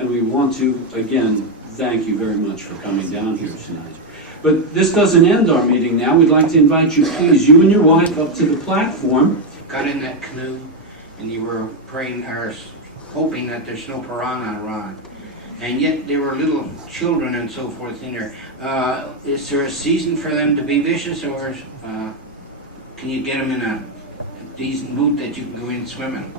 And we want to, again, thank you very much for coming down here tonight. But this doesn't end our meeting now. We'd like to invite you, please, you and your wife, up to the platform. Got in that canoe and you were praying or hoping that there's no piranha around. And yet there were little children and so forth in there. Is there a season for them to be vicious, or can you get them in a decent mood that you can go in swimming?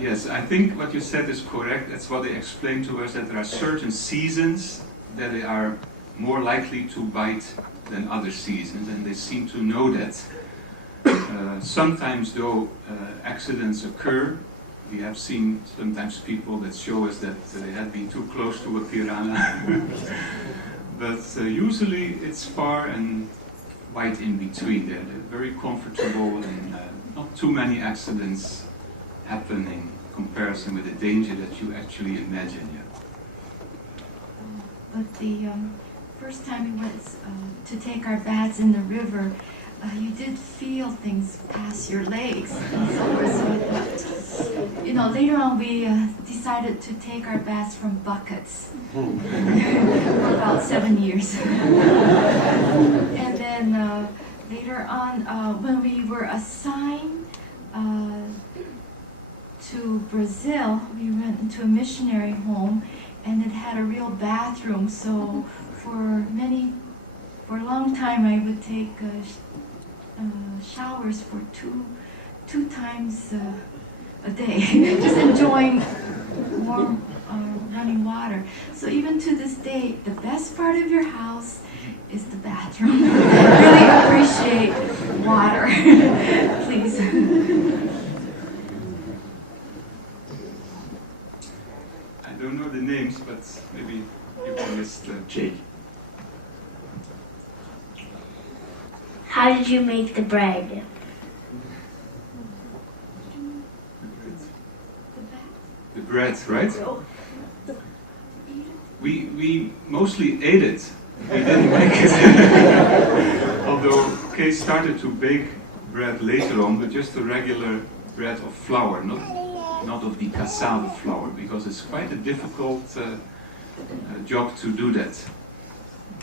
Yes, I think what you said is correct. That's what they explained to us, that there are certain seasons that they are more likely to bite than other seasons, and they seem to know that. Sometimes though accidents occur, we have seen sometimes people that show us that they had been too close to a piranha. But usually it's far and wide in between there. They're very comfortable, and not too many accidents happen in comparison with the danger that you actually imagine. Yeah. But the first time we went to take our baths in the river, you did feel things pass your legs and so forth. So I thought, you know, later on we decided to take our baths from buckets for about 7 years. And then later on, when we were assigned to Brazil, we went into a missionary home, and it had a real bathroom. So for a long time, I would take showers for two times a day, just enjoying warm running water. So even to this day, the best part of your house is the bathroom. Really appreciate water, please. I don't know the names, but maybe you can list Jake. How did you make the bread? The bread, right? We mostly ate it. We didn't make it. Although Kay started to bake bread later on, but just the regular bread of flour, not of the cassava flour, because it's quite a difficult job to do that.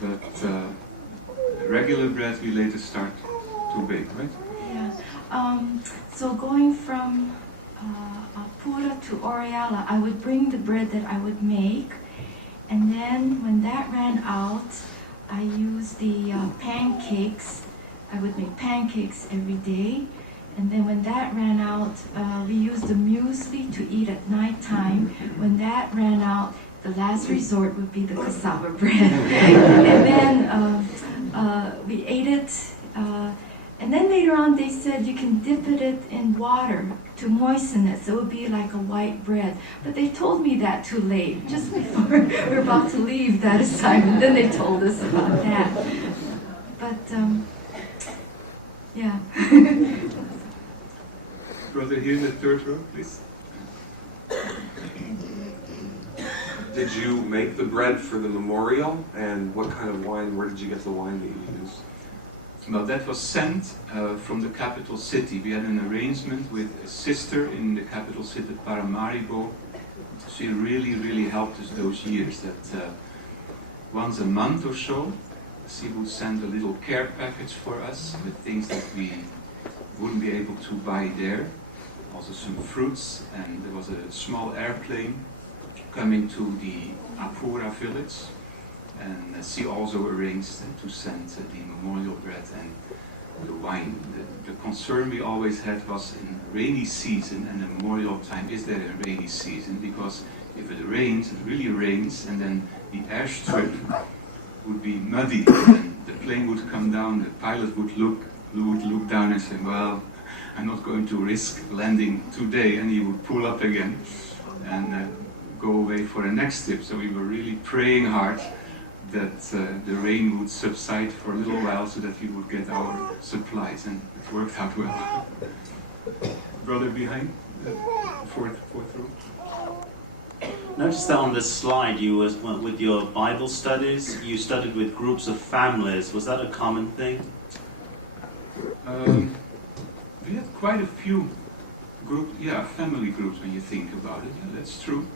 But regular bread we later start to bake, right? Yeah. So going from Pura to Oriala, I would bring the bread that I would make, and then when that ran out, I used the pancakes. I would make pancakes every day, and then when that ran out, we used the muesli to eat at night time. When that ran out, the last resort would be the cassava bread. And then we ate it, and then later on they said you can dip it in water to moisten it, so it would be like a white bread. But they told me that too late, just before we were about to leave that assignment. Then they told us about that. But, yeah. Brother here in the third row, please. Did you make the bread for the memorial? And what kind of wine, where did you get the wine that you used? Well, that was sent from the capital city. We had an arrangement with a sister in the capital city, Paramaribo. She really helped us those years. That once a month or so, she would send a little care package for us with things that we wouldn't be able to buy there. Also some fruits, and there was a small airplane coming to the Apura village. And she also arranged to send the memorial bread and the wine. The concern we always had was in rainy season, and the memorial time is there in rainy season, because if it rains, it really rains, and then the airstrip would be muddy, and the plane would come down, the pilot would look down and say, well, I'm not going to risk landing today, and he would pull up again and go away for a next trip. So we were really praying hard that the rain would subside for a little while so that we would get our supplies, and it worked out well. Brother behind, the fourth row. Notice that on this slide you went with your Bible studies, you studied with groups of families. Was that a common thing? We had quite a few family groups when you think about it. Yeah, that's true.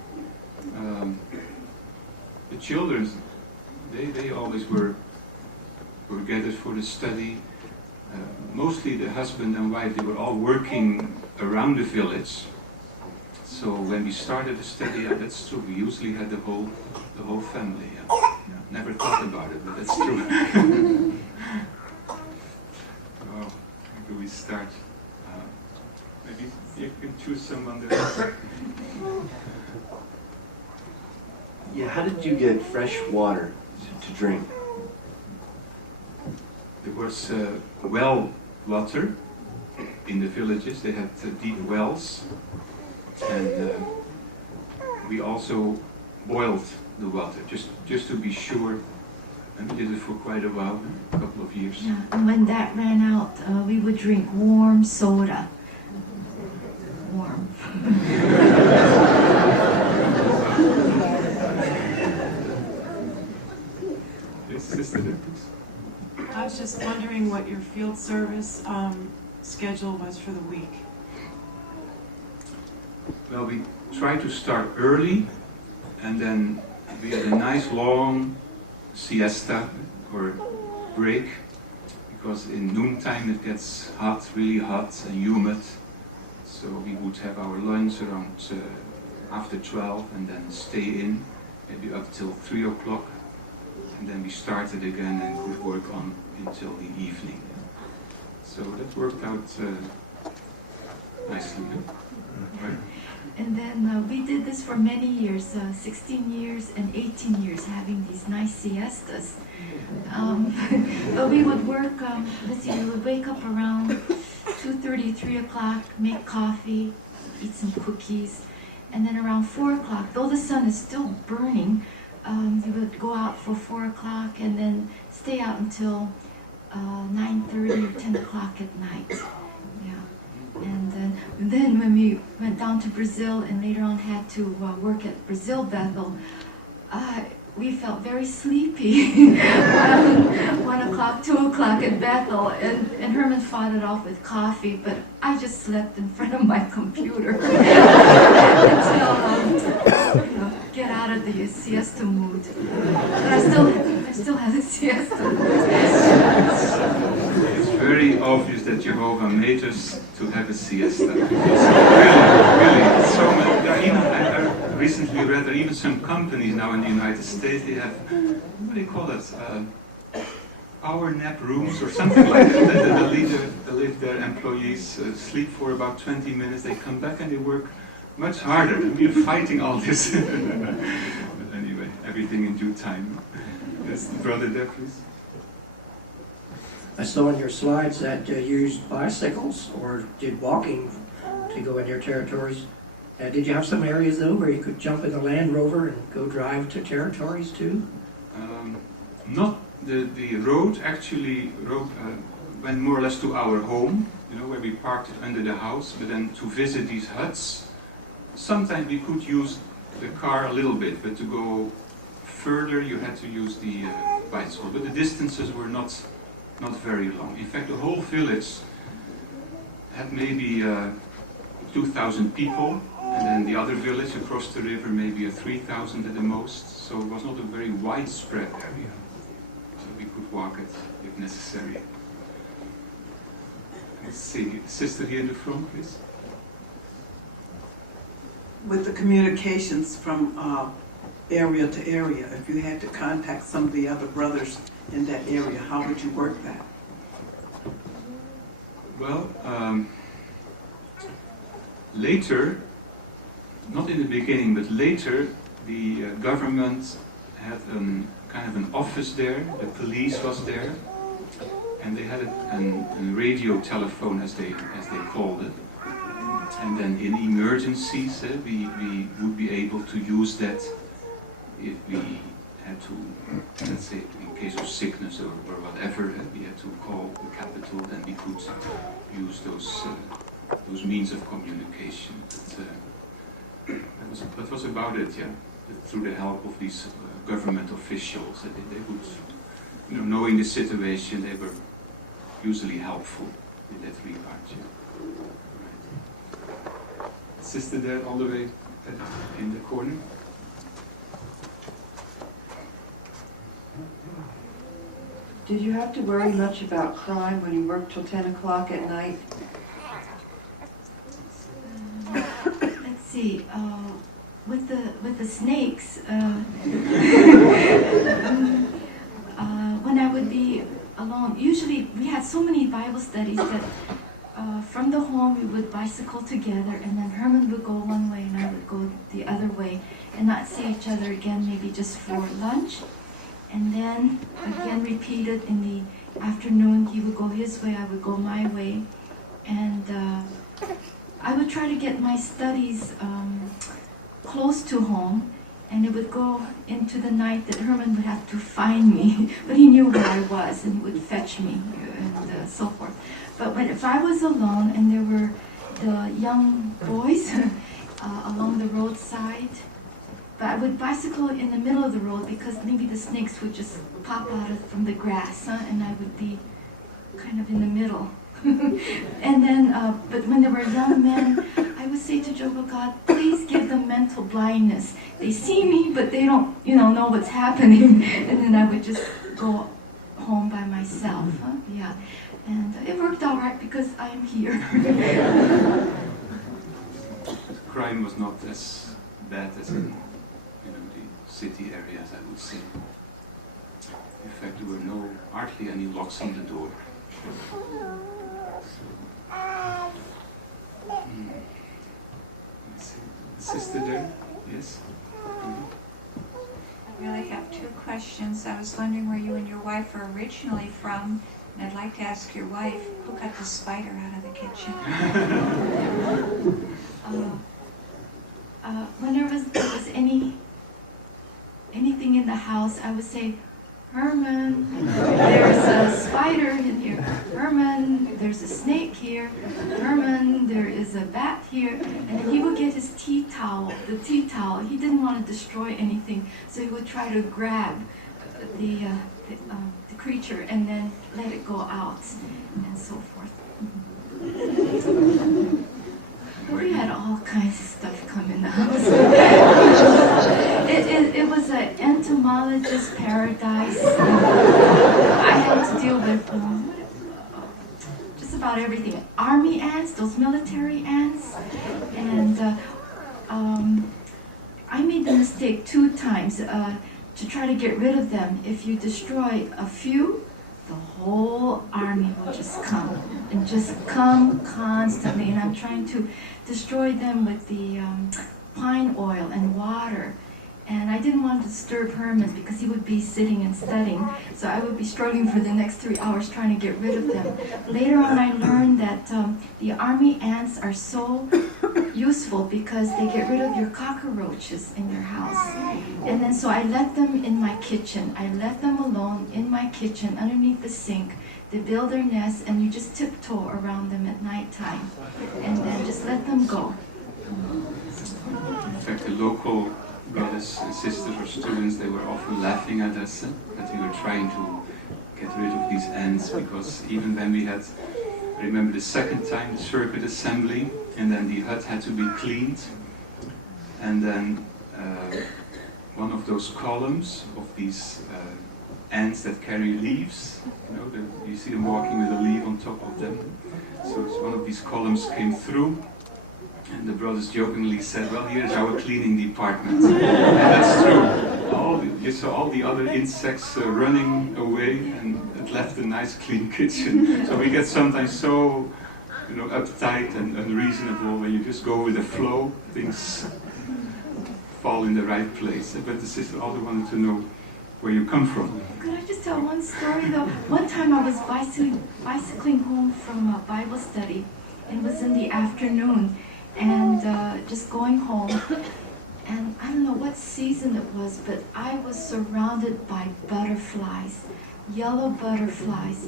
the children, they always were gathered for the study. Mostly the husband and wife, they were all working around the village. So when we started the study, yeah, that's true. We usually had the whole family. Yeah. Yeah, never thought about it, but that's true. Oh, how do we start? Maybe you can choose someone there. Yeah, how did you get fresh water to drink? There was well water in the villages. They had deep wells, and we also boiled the water just to be sure. And we did it for quite a while, a couple of years. Yeah, and when that ran out, we would drink warm soda. Warm. Yes, Sister Nicholas. I was just wondering what your field service schedule was for the week. Well, we tried to start early, and then we had a nice long siesta or break, because in noontime it gets hot, really hot and humid. So we would have our lunch around after 12 and then stay in, maybe up till 3 o'clock. And then we started again and could work on until the evening. So that worked out nicely. Right? And then we did this for many years, 16 years and 18 years, having these nice siestas. But we would work, let's see, we would wake up around 2:30, 3 o'clock, make coffee, eat some cookies, and then around 4 o'clock, though the sun is still burning, you would go out for 4 o'clock and then stay out until 9:30 or 10 o'clock at night. Yeah. And then when we went down to Brazil and later on had to work at Brazil Bethel, we felt very sleepy. 1 o'clock, 2 o'clock at Bethel, and Herman fought it off with coffee, but I just slept in front of my computer until get out of the siesta mood. But I still have a siesta. It's very obvious that Jehovah made us to have a siesta. Really, so many. I recently read that even some companies now in the United States, they have, what do you call it? Power nap rooms or something like that. They leave their employees sleep for about 20 minutes. They come back and they work much harder. We're fighting all this. But anyway, everything in due time. Yes, brother there, please. I saw in your slides that you used bicycles or did walking to go in your territories. Did you have some areas though where you could jump in the Land Rover and go drive to territories too? Not the road actually went more or less to our home, where we parked it under the house, but then to visit these huts, sometimes we could use the car a little bit, but to go further you had to use the bicycle. But the distances were not very long. In fact, the whole village had maybe 2,000 people, and then the other village across the river maybe 3,000 at the most. So it was not a very widespread area. So we could walk it if necessary. Let's see, sister here in the front, please. With the communications from area to area, if you had to contact some of the other brothers in that area, how would you work that? Well, later, not in the beginning, but later, the government had kind of an office there, the police was there, and they had a radio telephone, as they called it. And then in emergencies, we would be able to use that if we had to, let's say, in case of sickness or whatever, we had to call the capital, then we could use those means of communication. That was about it, yeah. Through the help of these government officials, they would, knowing the situation, they were usually helpful in that regard. Yeah. Right. Sister there, all the way in the corner. Did you have to worry much about crime when you worked till 10 o'clock at night? Let's see. With the snakes, when I would be alone, usually we had so many Bible studies that from the home we would bicycle together, and then Herman would go one way and I would go the other way, and not see each other again, maybe just for lunch. And then again repeated in the afternoon. He would go his way, I would go my way, and I would try to get my studies close to home, and it would go into the night that Herman would have to find me, but he knew where I was and he would fetch me and so forth. But if I was alone and there were the young boys along the roadside, but I would bicycle in the middle of the road because maybe the snakes would just pop out from the grass, and I would be kind of in the middle. And then, but when there were young men, I would say to Jehovah God, please give them mental blindness. They see me, but they don't, know what's happening. And then I would just go home by myself. Yeah, and it worked all right because I am here. Crime was not as bad as in the city areas, I would say. In fact, there were hardly any locks on the door. Sister there? Yes? I really have two questions. I was wondering where you and your wife are originally from, and I'd like to ask your wife, who got the spider out of the kitchen? Whenever there was anything in the house, I would say, Herman, there's a spider in here. Herman, there's a snake here. Herman, there is a bat here. And he would get his tea towel, the tea towel. He didn't want to destroy anything, so he would try to grab the creature and then let it go out, and so forth. We had all kinds of stuff come in the house. It was an entomologist's paradise. I had to deal with just about everything. Army ants, those military ants, and I made the mistake 2 times to try to get rid of them. If you destroy a few, the whole army will just come, and just come constantly. And I'm trying to destroy them with the pine oil and water. And I didn't want to disturb Herman because he would be sitting and studying. So I would be struggling for the next 3 hours trying to get rid of them. Later on I learned that the army ants are so useful because they get rid of your cockroaches in your house. And then so I let them in my kitchen. I left them alone in my kitchen underneath the sink. They build their nests and you just tiptoe around them at nighttime. And then just let them go. In fact, the local brothers and sisters or students, they were often laughing at us that we were trying to get rid of these ants, because even when we had, I remember the second time, the circuit assembly, and then the hut had to be cleaned, and then one of those columns of these ants that carry leaves, you see them walking with a leaf on top of them, so one of these columns came through. And the brothers jokingly said, well, here's our cleaning department. And that's true. You saw all the other insects running away, and it left a nice clean kitchen. So we get sometimes so uptight and unreasonable when you just go with the flow, things fall in the right place. But the sister also wanted to know where you come from. Could I just tell one story though? One time I was bicycling home from a Bible study, and it was in the afternoon. And just going home, and I don't know what season it was, but I was surrounded by butterflies, yellow butterflies,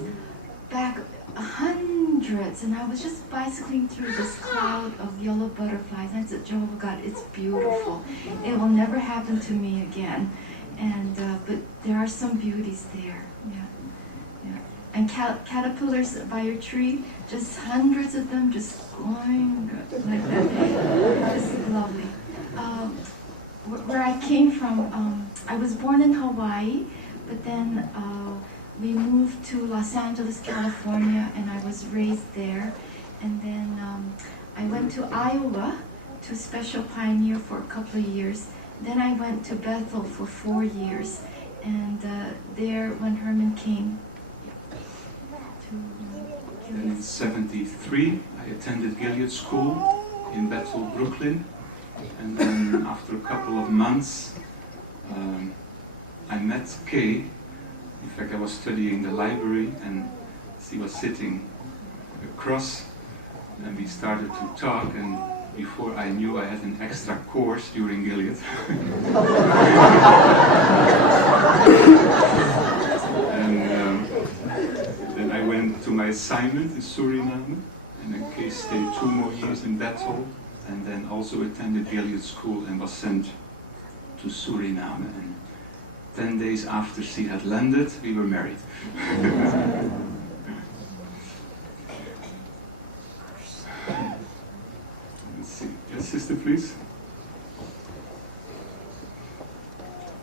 back hundreds, and I was just bicycling through this cloud of yellow butterflies. And I said, Jehovah God, it's beautiful. It will never happen to me again. And but there are some beauties there. Yeah. And caterpillars by your tree, just hundreds of them just going like that. Just lovely. Where I came from, I was born in Hawaii, but then we moved to Los Angeles, California, and I was raised there. And then I went to Iowa to Special Pioneer for a couple of years. Then I went to Bethel for 4 years. And there, when Herman came to In '73, I attended Gilead School in Bethel, Brooklyn. And then after a couple of months, I met Kay. In fact, I was studying the library and she was sitting across and we started to talk, and before I knew I had an extra course during Gilead. And then I went to my assignment in Suriname, and then Kay stayed 2 more years in Bethel, and then also attended Gilead School and was sent to Suriname. And 10 days after she had landed, we were married. Let's see. Yes, sister, please.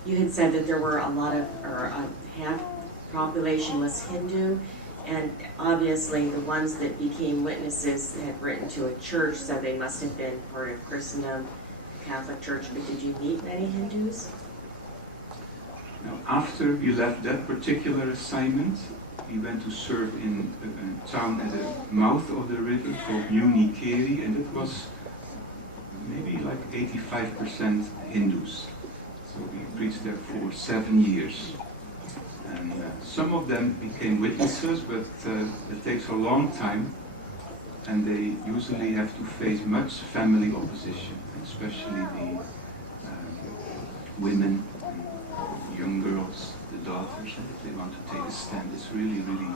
You had said that there were a lot of, or half population was Hindu, and obviously the ones that became witnesses had written to a church, so they must have been part of Christendom, Catholic Church. But did you meet many Hindus? Now, after we left that particular assignment, we went to serve in a town at the mouth of the river called New Nikeri, and it was maybe like 85% Hindus. So we preached there for 7 years. And some of them became witnesses, but it takes a long time, and they usually have to face much family opposition, especially the women, young girls, the daughters, and if they want to take a stand, it's really, really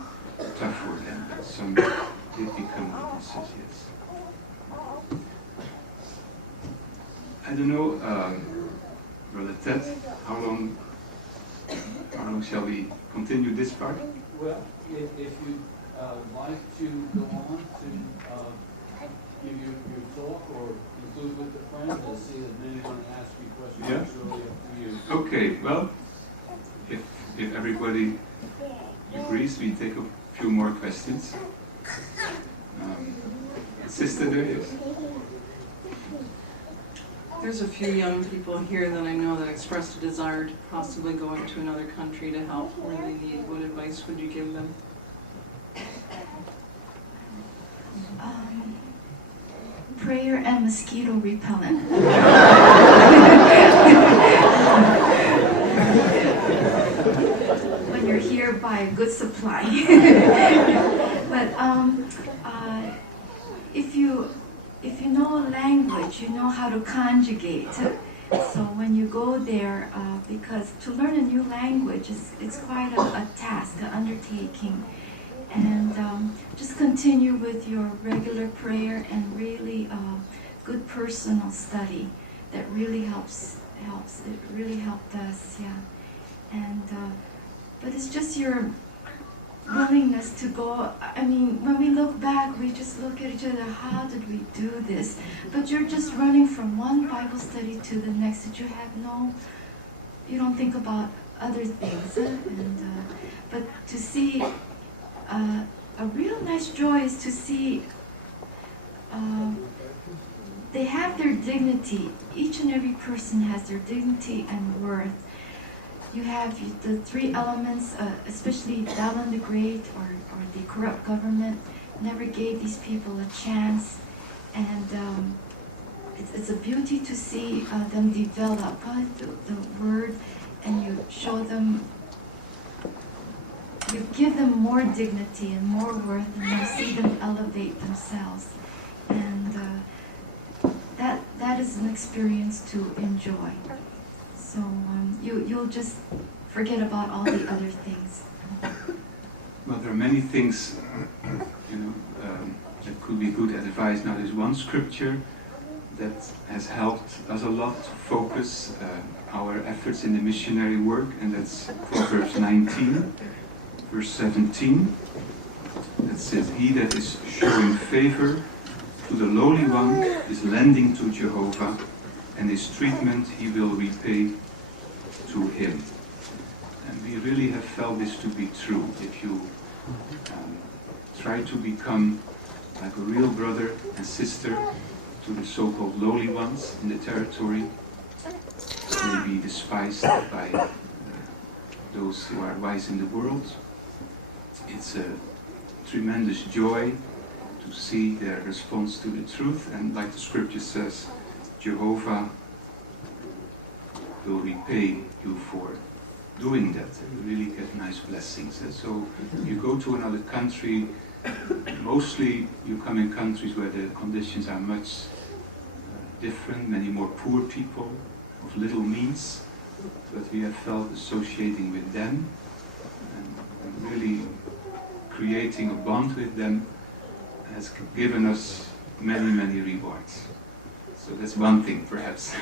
tough for them. But some did become witnesses, yes. I don't know, Brother Ted, how long shall we continue this part? Well, if you'd like to go on to give your talk or conclude with the friends, I see that many want to ask you questions. Yeah. It's really up to you. Okay, well, if everybody agrees, we take a few more questions. Sister there, yes. There's a few young people here that I know that expressed a desire to possibly go into another country to help where they need. What advice would you give them? Prayer and mosquito repellent. When you're here, buy a good supply. But if you know a language, you know how to conjugate. So when you go there, because to learn a new language it's quite a task, an undertaking. And just continue with your regular prayer and really good personal study. That really helps. It really helped us, yeah. And but it's just your willingness to go. I mean, when we look back, we just look at each other. How did we do this? But you're just running from one Bible study to the next. That you don't think about other things. And but to see. A real nice joy is to see they have their dignity. Each and every person has their dignity and worth. You have the 3 elements, especially Babylon the Great or the corrupt government, never gave these people a chance. And it's a beauty to see them develop the word, and you show them. You give them more dignity and more worth, and you see them elevate themselves. And that is an experience to enjoy. So you'll just forget about all the other things. Well, there are many things, that could be good advice. Now, there's one scripture that has helped us a lot to focus our efforts in the missionary work, and that's Proverbs 19. Verse 17, that says, "He that is showing favor to the lowly one is lending to Jehovah, and his treatment he will repay to him." And we we really have felt this to be true. If you try to become like a real brother and sister to the so-called lowly ones in the territory, may be despised by those who are wise in the world. It's a tremendous joy to see their response to the truth, and like the scripture says, Jehovah will repay you for doing that. You really get nice blessings. And so you go to another country, mostly you come in countries where the conditions are much different, many more poor people of little means, but we have felt associating with them and really creating a bond with them has given us many, many rewards. So that's one thing, perhaps.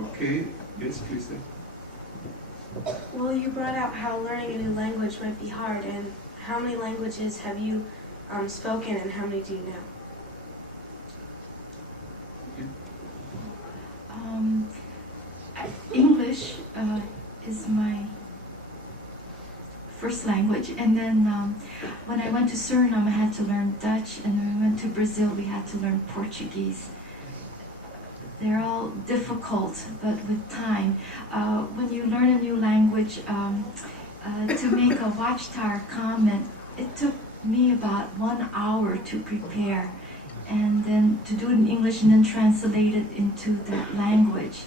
Okay, yes, please. Then. Well, you brought out how learning a new language might be hard, and how many languages have you spoken, and how many do you know? English is my first language, and then when I went to Suriname I had to learn Dutch, and when we went to Brazil we had to learn Portuguese. They're all difficult, but with time. When you learn a new language, to make a watchtower comment, it took me about 1 hour to prepare, and then to do it in English and then translate it into that language.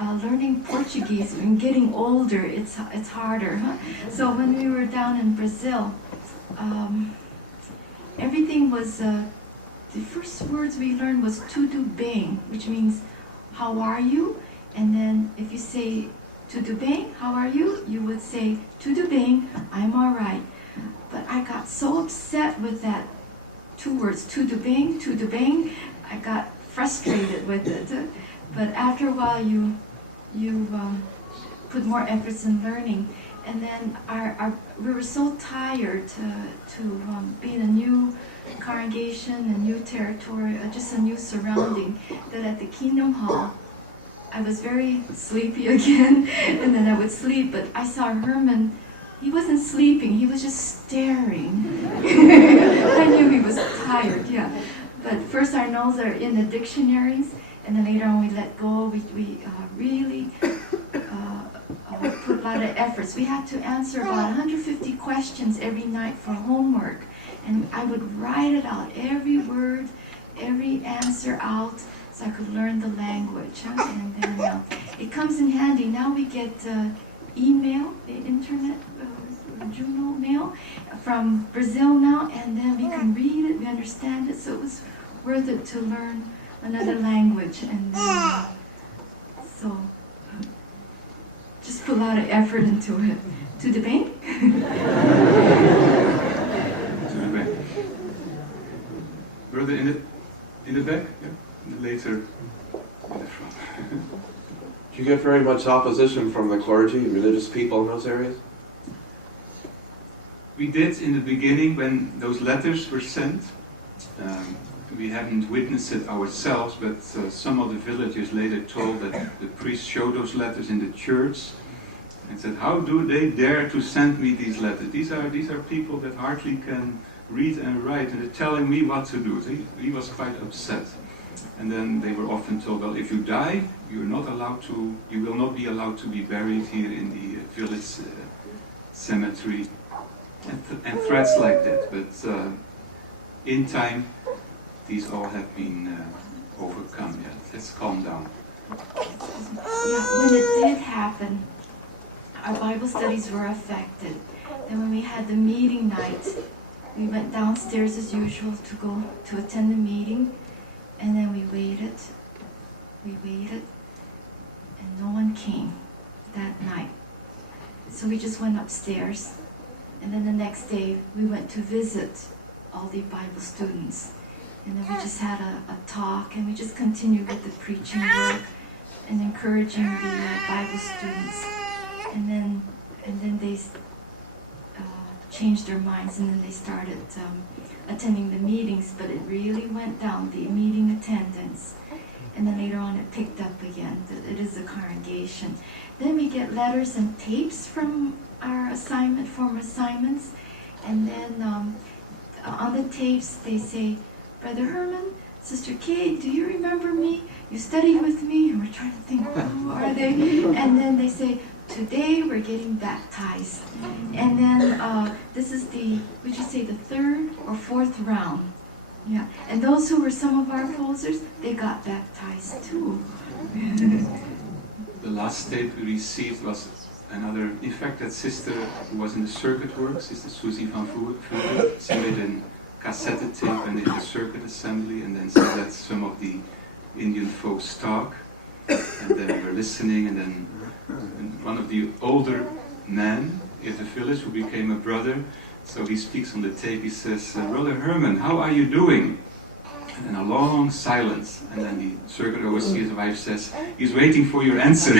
Learning Portuguese, when getting older, it's harder. Huh? So when we were down in Brazil, everything was, the first words we learned was tudo bem, which means, how are you? And then if you say, tudo bem, how are you? You would say, tudo bem, I'm all right. But I got so upset with that 2 words, tudo bem, I got frustrated with it. But after a while, you put more efforts in learning. And then we were so tired to be in a new congregation, a new territory, just a new surrounding, that at the Kingdom Hall, I was very sleepy again, and then I would sleep, but I saw Herman, he wasn't sleeping, he was just staring. I knew he was tired, yeah. But first our notes are in the dictionaries, and then later on we let go. We really put a lot of efforts. We had to answer about 150 questions every night for homework, and I would write it out, every word, every answer out, so I could learn the language. And then it comes in handy. Now we get email, the internet, Juno mail from Brazil now, and then we can read it, we understand it, so it was worth it to learn another language. And then, so just put a lot of effort into it. Tudo bem? Tudo bem. Brother in the back, yeah, later in the front. Do you get very much opposition from the clergy, religious people in those areas? We did in the beginning when those letters were sent. We hadn't witnessed it ourselves, but some of the villagers later told that the priest showed those letters in the church and said, "How do they dare to send me these letters? These are people that hardly can read and write, and they're telling me what to do." So he was quite upset. And then they were often told, "Well, if you die, you will not be allowed to be buried here in the village cemetery," and threats like that. But in time, these all have been overcome. Yeah, let's calm down. Yeah, when it did happen, our Bible studies were affected. And when we had the meeting night, we went downstairs as usual to go to attend the meeting, and then we waited, and no one came that night. So we just went upstairs, and then the next day we went to visit all the Bible students. And then we just had a talk, and we just continued with the preaching work and encouraging the Bible students. And then they changed their minds, and then they started attending the meetings. But it really went down, the meeting attendance. And then later on it picked up again, that it is a congregation. Then we get letters and tapes from our former assignments, and then on the tapes they say, Brother Herman, Sister Kate, do you remember me? You studied with me, and we're trying to think, who are they? And then they say, today we're getting baptized. And then this is the, would you say, the third or fourth round? Yeah. And those who were some of our posers, they got baptized too. The last tape we received was another, in fact, that sister who was in the circuit work, Sister Susie van Voeren. She made a cassette tape and in the circuit assembly, and then said that some of the Indian folks talk, and then we were listening, and then one of the older men in the village who became a brother, so he speaks on the tape, he says, Brother Herman, how are you doing? And then a long silence, and then the circuit overseer's wife says, he's waiting for your answer. So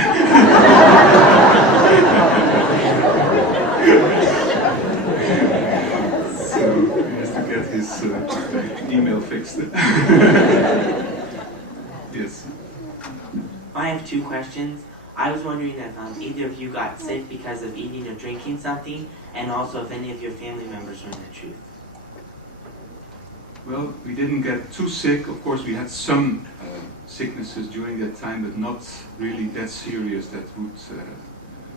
he has to get his email fixed. Yes. I have two questions. I was wondering if either of you got sick because of eating or drinking something, and also if any of your family members learned the truth. Well, we didn't get too sick. Of course, we had some sicknesses during that time, but not really that serious that would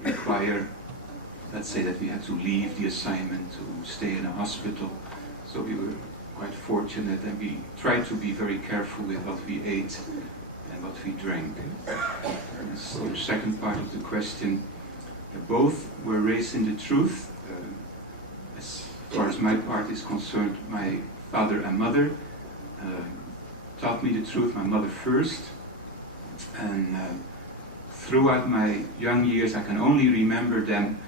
require, let's say, that we had to leave the assignment to stay in a hospital. So we were quite fortunate, and we tried to be very careful with what we ate and what we drank. So the second part of the question, both were raised in the truth. As far as my part is concerned, my father and mother taught me the truth, my mother first. And throughout my young years, I can only remember them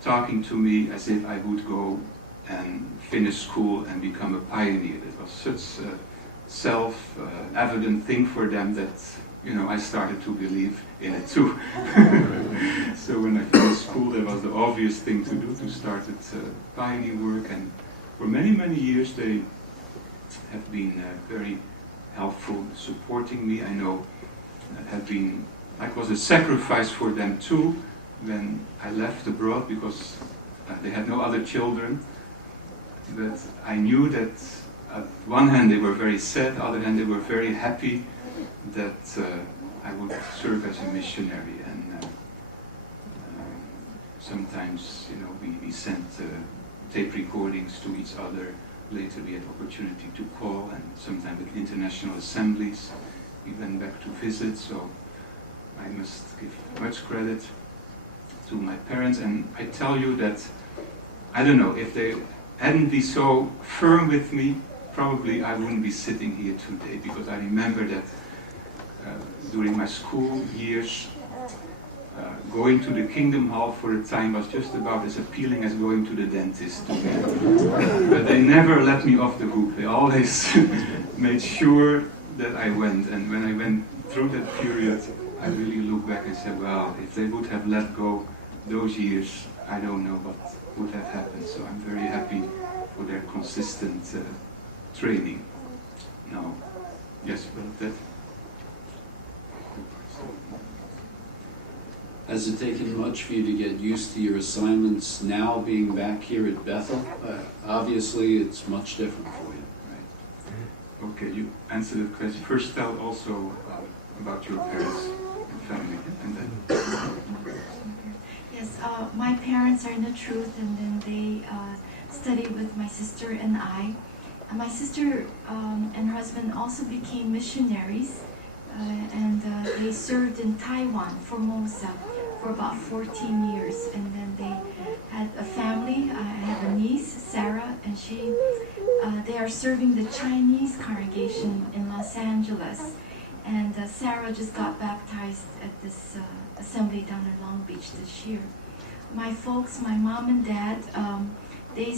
talking to me as if I would go and finish school and become a pioneer. It was such a self-evident thing for them that, you know, I started to believe in it too. So when I finished school, that was the obvious thing to do, to start at pioneer work. And for many, many years, they have been very helpful, supporting me. I know it had been, like, was a sacrifice for them too when I left abroad, because they had no other children. But I knew that at one hand they were very sad, on the other hand they were very happy that I would serve as a missionary. And sometimes, you know, we sent tape recordings to each other. Later we had opportunity to call, and sometimes at international assemblies we went back to visit. So I must give much credit to my parents, and I tell you that, I don't know, if they hadn't been so firm with me, probably I wouldn't be sitting here today, because I remember that during my school years, going to the Kingdom Hall for a time was just about as appealing as going to the dentist to me. But they never let me off the hook. They always made sure that I went. And when I went through that period, I really look back and said, well, if they would have let go those years, I don't know what would have happened. So I'm very happy for their consistent training. No. Yes, well, that. Has it taken much for you to get used to your assignments now being back here at Bethel? Obviously, it's much different for you, right? Okay, you answered the question. First, tell also about your parents and family, and then. Yes, my parents are in the truth, and then they studied with my sister and I. And my sister and her husband also became missionaries, and they served in Taiwan, Formosa, for about 14 years. And then they had a family. I have a niece, Sarah, and they are serving the Chinese congregation in Los Angeles. And Sarah just got baptized at this assembly down in Long Beach this year. My folks, my mom and dad, they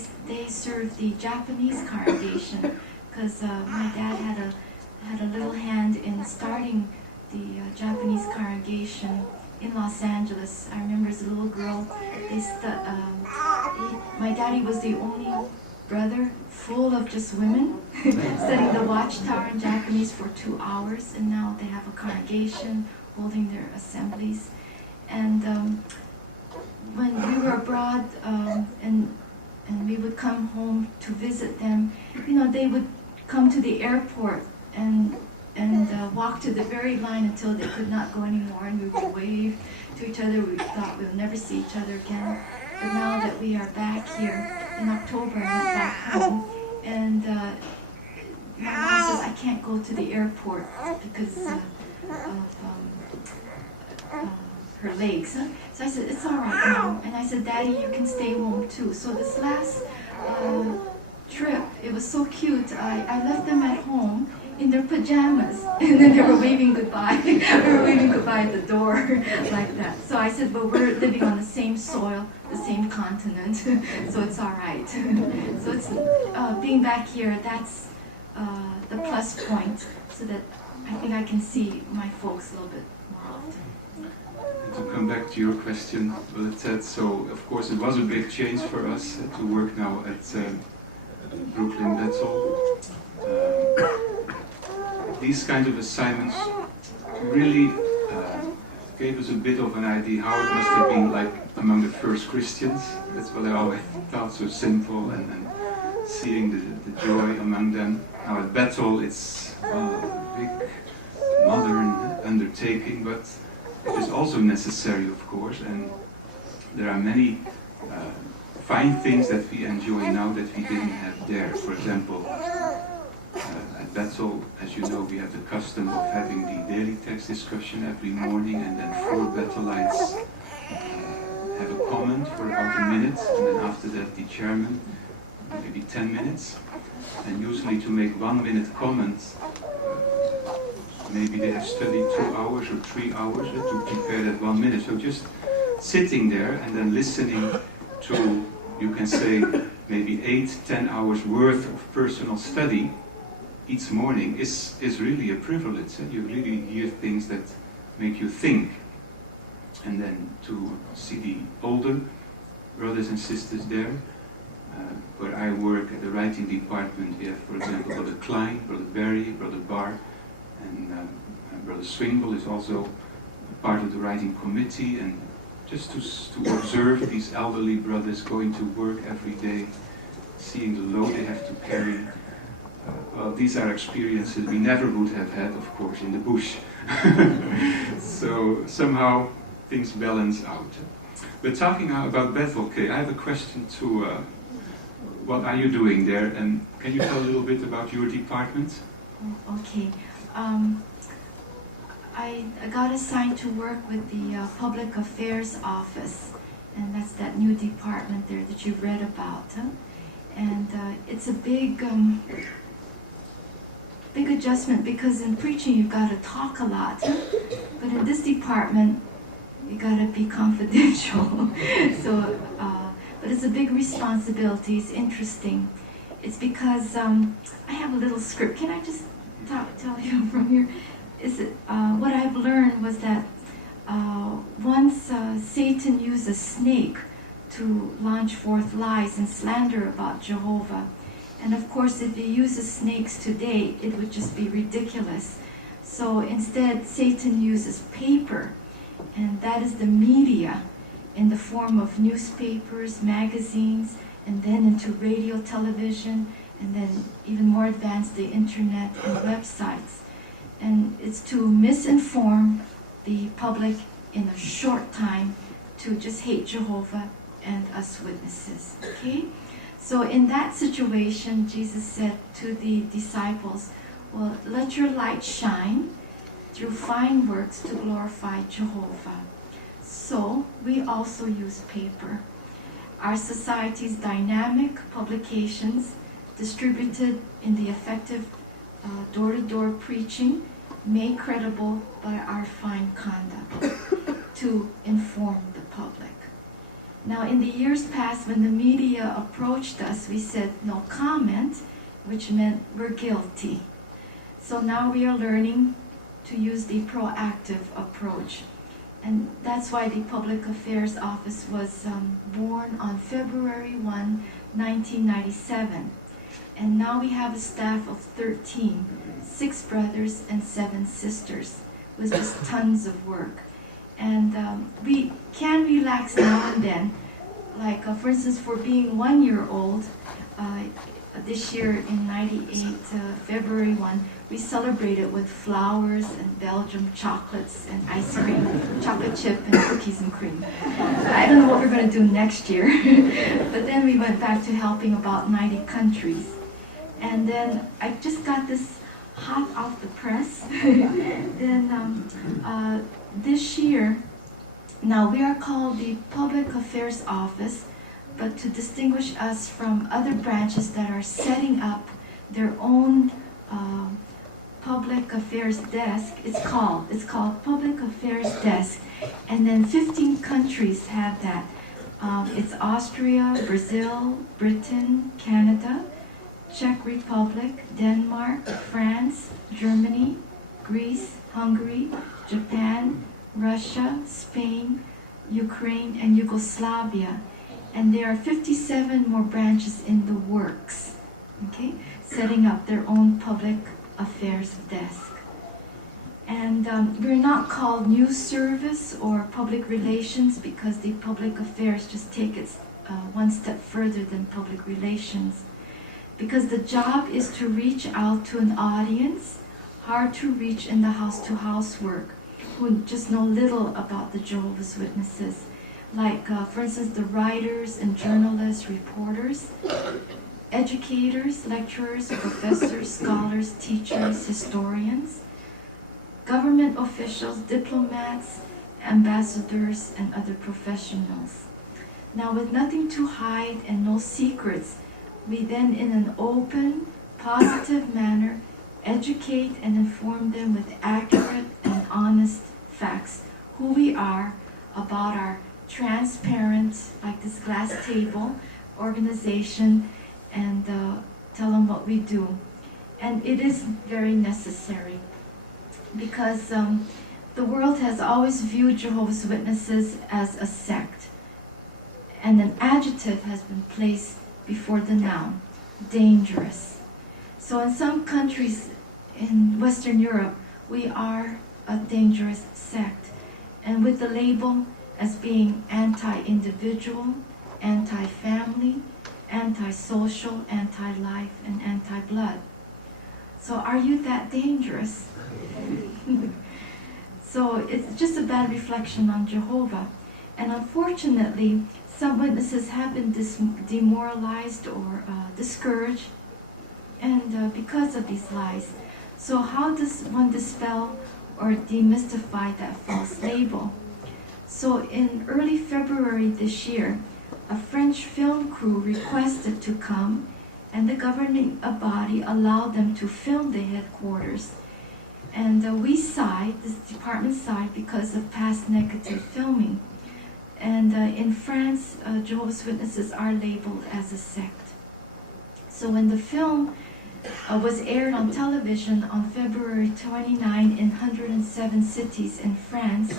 served the Japanese congregation, because my dad had a little hand in starting the Japanese congregation in Los Angeles. I remember as a little girl, my daddy was the only brother full of just women studying the Watchtower in Japanese for 2 hours, and now they have a congregation holding their assemblies. And when we were abroad, and we would come home to visit them, you know, they would come to the airport and walk to the very line until they could not go anymore, and we would wave to each other. We thought we would never see each other again. But now that we are back here, in October I went back home, and my mom says I can't go to the airport because of her legs. So I said, it's all right, Mom. And I said, Daddy, you can stay home too. So this last trip, it was so cute. I left them at home in their pajamas, and then they were waving goodbye. They were waving goodbye at the door like that. So I said, well, we're living on the same soil, the same continent, so it's all right. So it's being back here, that's the plus point, so that I think I can see my folks a little bit more often. To come back to your question, well, it said, so of course it was a big change for us to work now at Brooklyn Bethel. These kind of assignments really gave us a bit of an idea how it must have been like among the first Christians. That's what I always thought, so simple, and seeing the joy among them. Now at Bethel it's a big modern undertaking, but it is also necessary, of course, and there are many fine things that we enjoy now that we didn't have there. For example, at Bethel, as you know, we have the custom of having the daily text discussion every morning, and then 4 Bethelites have a comment for about a minute, and then after that the chairman, maybe 10 minutes. And usually to make 1 minute comment, maybe they have studied 2 hours or 3 hours to prepare that 1 minute. So just sitting there and then listening to, you can say, maybe 8-10 hours worth of personal study each morning is really a privilege. You really hear things that make you think. And then to see the older brothers and sisters there, where I work at the writing department, we have, for example, Brother Klein, Brother Barry, Brother Barr, and Brother Swingle is also part of the writing committee, and just to observe these elderly brothers going to work every day, seeing the load they have to carry. Well, these are experiences we never would have had, of course, in the bush. So somehow things balance out. But talking now about Bethel, okay, I have a question to what are you doing there, and can you tell a little bit about your department? Okay. I got assigned to work with the Public Affairs Office, and that's that new department there that you've read about. And it's a big adjustment, because in preaching you've got to talk a lot, but in this department you got to be confidential. So, but it's a big responsibility. It's interesting. It's because I have a little script. Can I just tell you from here? What I've learned was that once Satan used a snake to launch forth lies and slander about Jehovah. And of course, if he uses snakes today, it would just be ridiculous. So instead, Satan uses paper, and that is the media in the form of newspapers, magazines, and then into radio, television, and then even more advanced, the internet and websites. And it's to misinform the public in a short time to just hate Jehovah and us witnesses, okay? So in that situation, Jesus said to the disciples, well, let your light shine through fine works to glorify Jehovah. So we also use paper. Our society's dynamic publications distributed in the effective door-to-door preaching made credible by our fine conduct to inform the public. Now, in the years past, when the media approached us, we said no comment, which meant we're guilty. So now we are learning to use the proactive approach. And that's why the Public Affairs Office was born on February 1, 1997. And now we have a staff of 13, 6 brothers and 7 sisters, with just tons of work. And we can relax now and then. Like, for instance, for being 1 year old, this year in '98, February 1, we celebrated with flowers and Belgium chocolates and ice cream, chocolate chip and cookies and cream. I don't know what we're going to do next year, but then we went back to helping about 90 countries. And then I just got this hot off the press. Then this year, now we are called the Public Affairs Office, but to distinguish us from other branches that are setting up their own public affairs desk, it's called Public Affairs Desk, and then 15 countries have that. It's Austria, Brazil, Britain, Canada, Czech Republic, Denmark, France, Germany, Greece, Hungary, Japan, Russia, Spain, Ukraine, and Yugoslavia. And there are 57 more branches in the works, okay, setting up their own public affairs desk. And we're not called news service or public relations because the public affairs just take it one step further than public relations. Because the job is to reach out to an audience, hard to reach in the house-to-house work, who just know little about the Jehovah's Witnesses. Like, for instance, the writers and journalists, reporters, educators, lecturers, professors, scholars, teachers, historians, government officials, diplomats, ambassadors, and other professionals. Now, with nothing to hide and no secrets, we then, in an open, positive manner, educate and inform them with accurate and honest facts, who we are, about our transparent, like this glass table, organization, and tell them what we do. And it is very necessary because the world has always viewed Jehovah's Witnesses as a sect, and an adjective has been placed before the noun, dangerous. So in some countries in Western Europe, we are a dangerous sect, and with the label as being anti-individual, anti-family, anti-social, anti-life, and anti-blood. So are you that dangerous? So it's just a bad reflection on Jehovah. And unfortunately, some witnesses have been demoralized or discouraged, and because of these lies. So how does one dispel or demystify that false label? So in early February this year, a French film crew requested to come, and the governing body allowed them to film the headquarters. And we sighed, this department sighed, because of past negative filming. And in France, Jehovah's Witnesses are labeled as a sect. So when the film was aired on television on February 29 in 107 cities in France,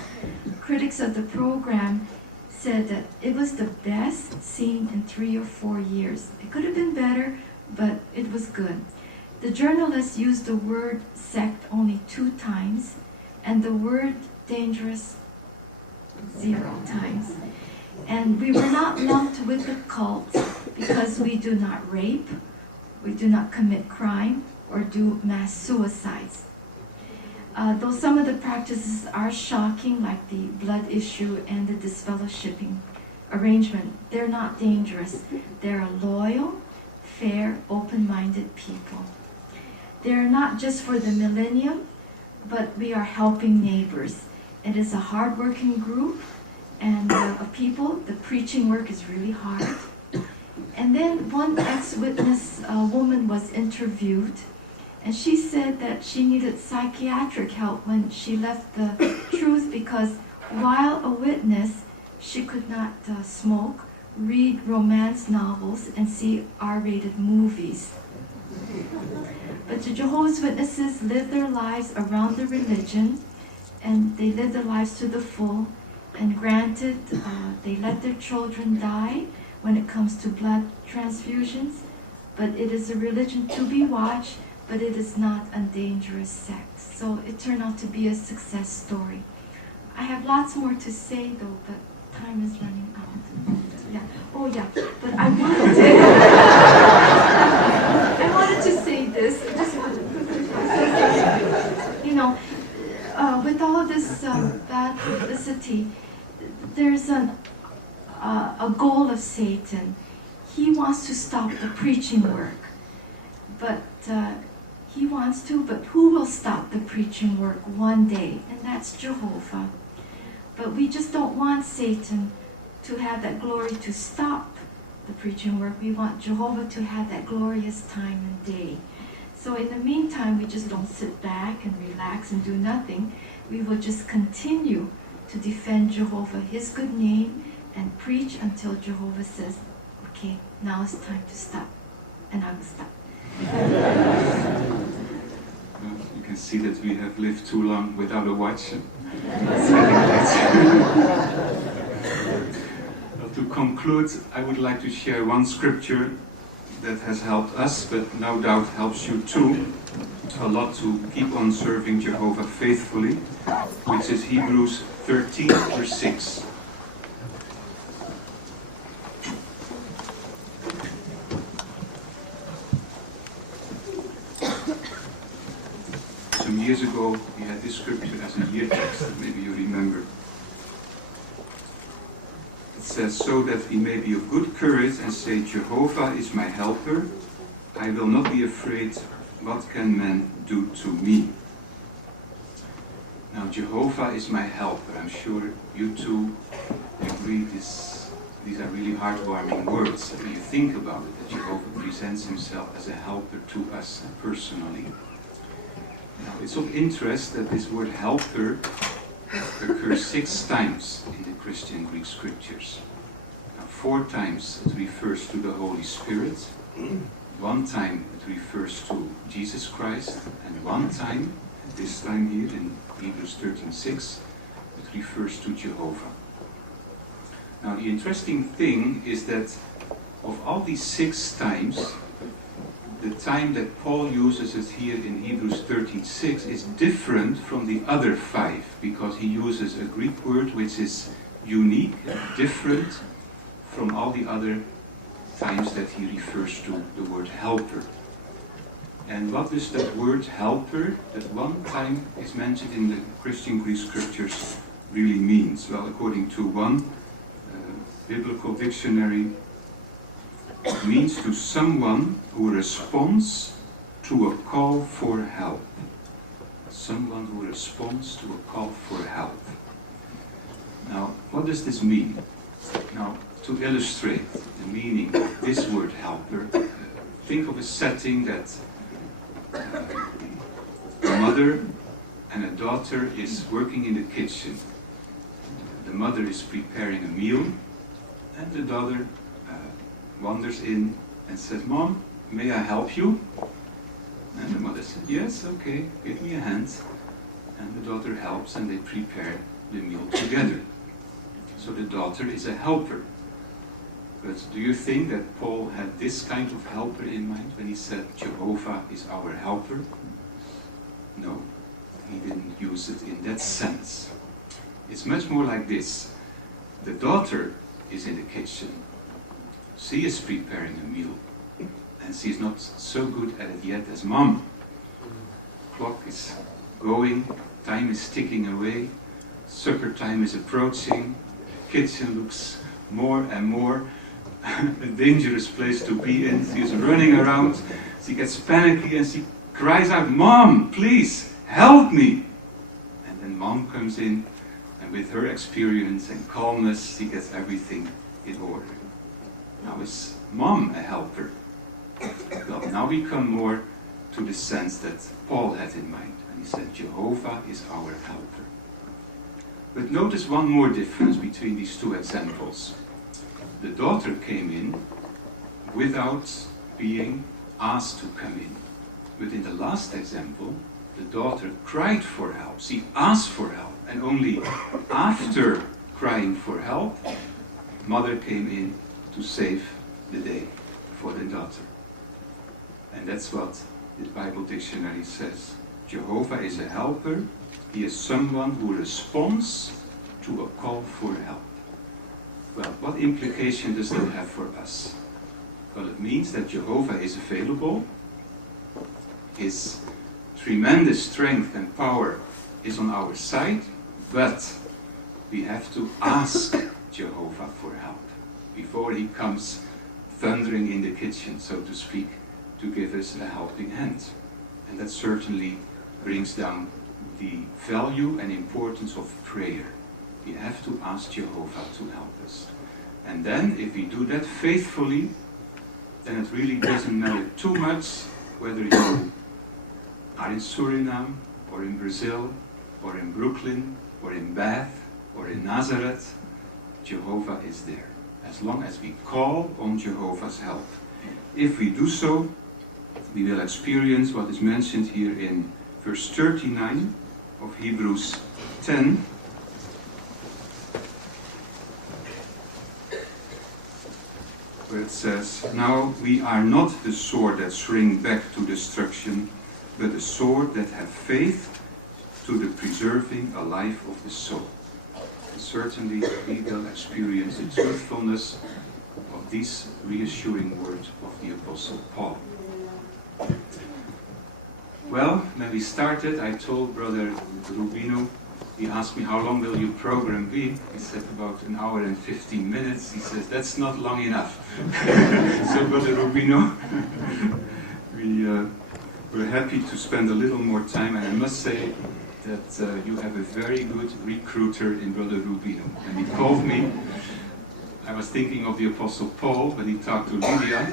critics of the program said that it was the best seen in 3 or 4 years. It could have been better, but it was good. The journalists used the word sect only 2 times, and the word dangerous 0 times. And we were not lumped with the cult because we do not rape, we do not commit crime, or do mass suicides. Though some of the practices are shocking, like the blood issue and the disfellowshipping arrangement, they're not dangerous. They're a loyal, fair, open-minded people. They're not just for the millennium, but we are helping neighbors. It is a hard-working group and of people. The preaching work is really hard. And then one ex-witness woman was interviewed, and she said that she needed psychiatric help when she left the truth because while a witness, she could not smoke, read romance novels, and see R-rated movies. But the Jehovah's Witnesses live their lives around the religion, and they live their lives to the full, and granted, they let their children die when it comes to blood transfusions, but it is a religion to be watched, but it is not a dangerous sect. So it turned out to be a success story. I have have lots more to say though, but time is running out. Yeah. Oh yeah. But I wanted to. I wanted to say this. You know, with all this bad publicity, there's a goal of Satan. He wants to stop the preaching work, but he wants to. But who will stop the preaching work one day? And that's Jehovah. But we just don't want Satan to have that glory to stop the preaching work. We want Jehovah to have that glorious time and day. So in the meantime, we just don't sit back and relax and do nothing. We will just continue to defend Jehovah, his good name, and preach until Jehovah says, okay, now it's time to stop. And I will stop. Well, you can see that we have lived too long without a watch. Well, to conclude, I would like to share one scripture that has helped us, but no doubt helps you too, a lot to keep on serving Jehovah faithfully, which is Hebrews 13, verse 6. Some years ago, we had this scripture as a year text, maybe you remember. It says, so that we may be of good courage and say, Jehovah is my helper. I will not be afraid. What can man do to me? Now, Jehovah is my helper. I'm sure you two agree these are really heartwarming words. When you think about it, that Jehovah presents himself as a helper to us personally. Now, it's of interest that this word helper occurs 6 times in the Christian Greek scriptures. Now, 4 times it refers to the Holy Spirit, 1 time it refers to Jesus Christ, and 1 time, this time here in Hebrews 13:6, it refers to Jehovah. Now, the interesting thing is that of all these 6 times, the time that Paul uses it here in Hebrews 13:6 is different from the other 5, because he uses a Greek word which is unique, different from all the other times that he refers to the word helper. And what does that word helper, that 1 time is mentioned in the Christian Greek scriptures, really means? Well, according to one biblical dictionary, it means to someone who responds to a call for help. Someone who responds to a call for help. Now, what does this mean? Now, to illustrate the meaning of this word helper, think of a setting that a mother and a daughter is working in the kitchen. The mother is preparing a meal, and the daughter wanders in and says, Mom, may I help you? And the mother said, yes, okay, give me a hand. And the daughter helps, and they prepare the meal together. So the daughter is a helper. But do you think that Paul had this kind of helper in mind when he said, Jehovah is our helper? No, he didn't use it in that sense. It's much more like this. The daughter is in the kitchen. She is preparing a meal, and she is not so good at it yet as Mom. Clock is going, time is ticking away, supper time is approaching, the kitchen looks more and more a dangerous place to be in. She is running around, she gets panicky and she cries out, Mom, please, help me! And then Mom comes in, and with her experience and calmness, she gets everything in order. Now is Mom a helper? Well, now we come more to the sense that Paul had in mind when he said Jehovah is our helper. But notice one more difference between these 2 examples. The daughter came in without being asked to come in. But in the last example, the daughter cried for help. She asked for help, and only after crying for help, mother came in to save the day for the daughter. And that's what the Bible dictionary says. Jehovah is a helper. He is someone who responds to a call for help. Well, what implication does that have for us? Well, it means that Jehovah is available. His tremendous strength and power is on our side, but we have to ask Jehovah for help before he comes thundering in the kitchen, so to speak, to give us a helping hand. And that certainly brings down the value and importance of prayer. We have to ask Jehovah to help us. And then, if we do that faithfully, then it really doesn't matter too much whether you are in Suriname, or in Brazil, or in Brooklyn, or in Bath, or in Nazareth. Jehovah is there, as long as we call on Jehovah's help. If we do so, we will experience what is mentioned here in verse 39 of Hebrews 10. Where it says, "Now we are not the sword that shrink back to destruction, but the sword that have faith to the preserving a life of the soul." And certainly we will experience the truthfulness of these reassuring words of the Apostle Paul. Well, when we started, I told Brother Rubino, he asked me, how long will your program be? He said about an hour and 15 minutes. He says, that's not long enough. So Brother Rubino, we're happy to spend a little more time, and I must say that you have a very good recruiter in Brother Rubino. And he called me, I was thinking of the Apostle Paul when he talked to Lydia,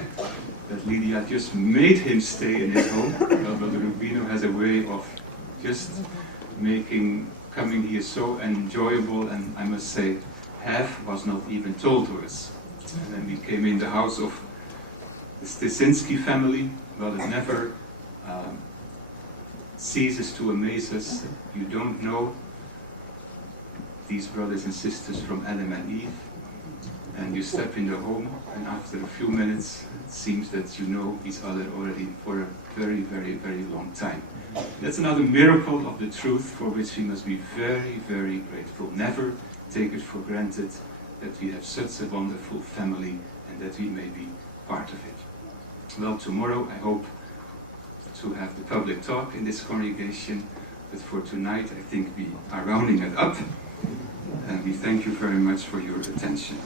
that Lydia just made him stay in his home. Well, Brother Rubino has a way of just making coming here so enjoyable, and I must say, half was not even told to us. And then we came in the house of the Stesinski family. Well, it never ceases to amaze us. You don't know these brothers and sisters from Adam and Eve, and you step in the home, and after a few minutes, it seems that you know each other already for a very, very, very long time. That's another miracle of the truth for which we must be very, very grateful. Never take it for granted that we have such a wonderful family and that we may be part of it. Well, tomorrow I hope to have the public talk in this congregation, but for tonight I think we are rounding it up, and we thank you very much for your attention.